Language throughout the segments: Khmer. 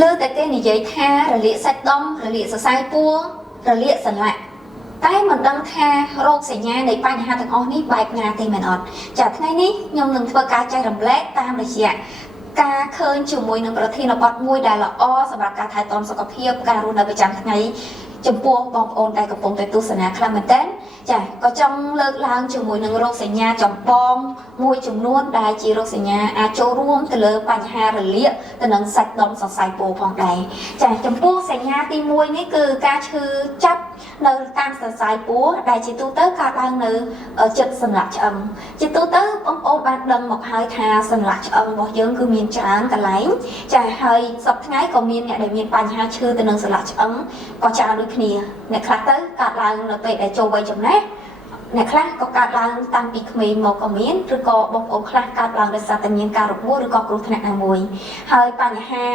លើតែគេនិយាយថារលាកសាច់ដុំរលាកសរសៃពួររលាកសន្លាក់តែមិនដឹងថារោគសញ្ញានៃបញ្ហាទាំងអស់នេះបែបណាទេមែនអត់ចាថ្ងៃនេះខ្ញុំនឹងធ្វើការចែករំលែកតាមរយៈការឃើញជាមួយនឹងប្រធានបទមួយដែលល្អសម្រាប់ការថែទាំសុខភាពការរស់នៅប្រចាំថ្ងៃចំពោះបងប្អូនដែលកំពុងតែទស្សនាខ្លាំងមែនទែនចាក៏ចង់លើកឡើងជាមួយនឹងរោគសញ្ញាចម្បងមួយចំនួនដែលជារោគសញ្ញាអាចចូលរួមទៅលើបញ្ហារលាកទៅនឹងសាច់ដុំសរសៃពោះផងដែរចាចំពោះសញ្ញាទី1នេះគឺការឈឺចាប់នៅតាមសរសៃពោះដែលជាទូទៅកើតឡើងនៅចិត្តសន្លាក់ឆ្អឹងជាទូទៅបងប្អូនបានដឹងមកហើយថាសន្លាក់ឆ្អឹងរបស់យើងគឺមានច្រើនកន្លែងចាហើយសប្តាហ៍ថ្ងៃក៏មានអ្នកដែលមានបញ្ហាឈឺទៅនឹងសន្លាក់ឆ្អឹងក៏ច្រើនដូចគ្នាអ្នកខ្លះទៅកើតឡើងនៅពេលដែលចូលវ័យចំណាស់អ្នកខ្លះក៏កើតឡើងតាំងពីក្មេងមកក៏មានឬក៏បងប្អូនខ្លះកើតឡើងដោយសារតែមានការរបួសឬក៏គ្រោះថ្នាក់ណាមួយហើយបញ្ហា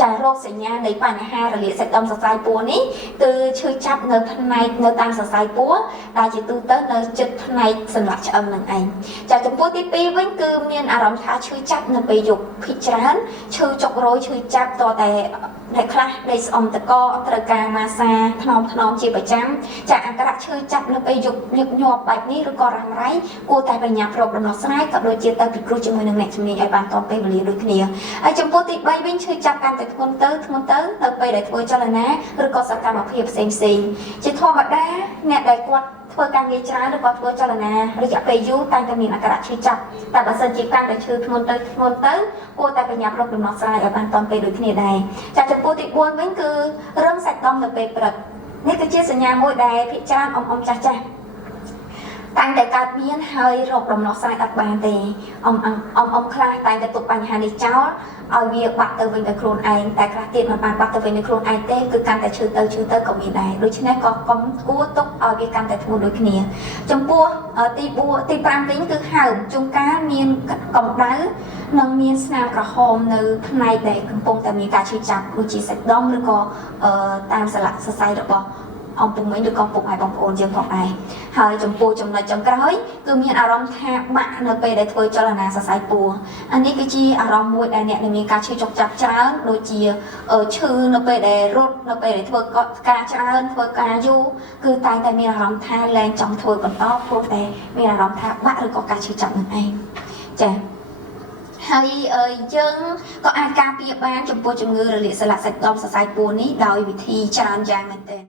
ចារោគសញ្ញានៃបញ្ហារលាកសាច់ដុំសរសៃពោះនេះគឺឈឺចាប់នៅផ្នែកនៅតាមសរសៃពោះដែលជាទូទៅនៅជិតផ្នែកសន្លាក់ឆ្អឹងនឹងឯងចាចំពោះទី2វិញគឺមានអារម្មណ៍ថាឈឺចាប់នៅពេលយប់ភិកច្រើនឈឺចុករយឈឺចាប់តតែអ្នកខ្លះដេកស្អុំតកត្រូវការម៉ាសាថ្នមជាប្រចាំចាអាការៈឈឺចាប់នៅពេលយប់ញឹកញាប់បែបនេះឬក៏រ៉ាំរ៉ៃគួរតែបញ្ញាប្រកដំណោះស្រាយក៏ដូចជាទៅពិគ្រោះជាមួយនឹងអ្នកជំនាញឲ្យបានទាន់ពេលវេលាដូចគ្នាហើយចំពោះទី3វិញឈឺចាប់កាន់តែធ្ងន់ទៅនៅពេលដែលធ្វើចលនាឬក៏សកម្មភាពផ្សេងជាធម្មតាអ្នកដែលគាត់ធ្វើការងារច្រើនឬក៏ធ្វើចលនារយៈពេលយូរតែងតែមានអាការៈឈឺចាប់តែបើសិនជាកាន់តែឈឺធ្ងន់ទៅគួរតែបញ្ញាប្រកដំណោះស្រាយឲ្យបានទាន់ពេលដូចគ្នាដែរចាចំពោះទី4វិញគឺរឹងសាច់ដុំនៅពេលព្រឹកនេះគឺជាសញ្ញាមួយដែលភាគច្រើនអ៊ំចាស់តែងតែកើតមានហើយរកដំណោះស្រាយអត់បានទេអ៊ំខ្លះតែងតែទុកបញ្ហានេះចោលឲ្យវាបាក់ទៅវិញទៅខ្លួនឯងតែខ្លះទៀតមិនបានបាក់ទៅវិញទៅខ្លួនឯងទេគឺកាន់តែឈឺទៅក៏មានដែរដូច្នេះក៏កុំគួរទុកឲ្យវាកាន់តែធ្ងន់ដូចគ្នាចំពោះទី5វិញគឺហើមជួនកាលមានកម្ដៅនិងមានស្នាមក្រហមនៅផ្នែកដែលកំពុងតែមានការឈឺចាប់ដូចជាសាច់ដុំឬក៏តាមសន្លាក់សរសៃរបស់អំពុកមិញឬក៏ពុកឲ្យបងប្អូនយើងផងដែរហើយចំពោះចំណុចចុងក្រោយគឺមានអារម្មណ៍ថាបាក់នៅពេលដែលធ្វើចលនាសរសៃពោះអានេះគឺជាអារម្មណ៍មួយដែលអ្នកមានការឈឺចុកចាប់ច្រើនដូចជាឈឺនៅពេលដែលរត់នៅពេលដែលធ្វើការច្រើនធ្វើការយូរគឺតែងតែមានអារម្មណ៍ថាលែងចង់ធ្វើបន្តព្រោះតែមានអារម្មណ៍ថាបាក់ឬក៏ការឈឺចាប់នឹងឯងចាហើយយើងក៏អាចការពារបានចំពោះជំងឺរលាកសន្លាក់សាច់ដុំសរសៃពោះនេះដោយវិធីច្រើនយ៉ាងមែនទែន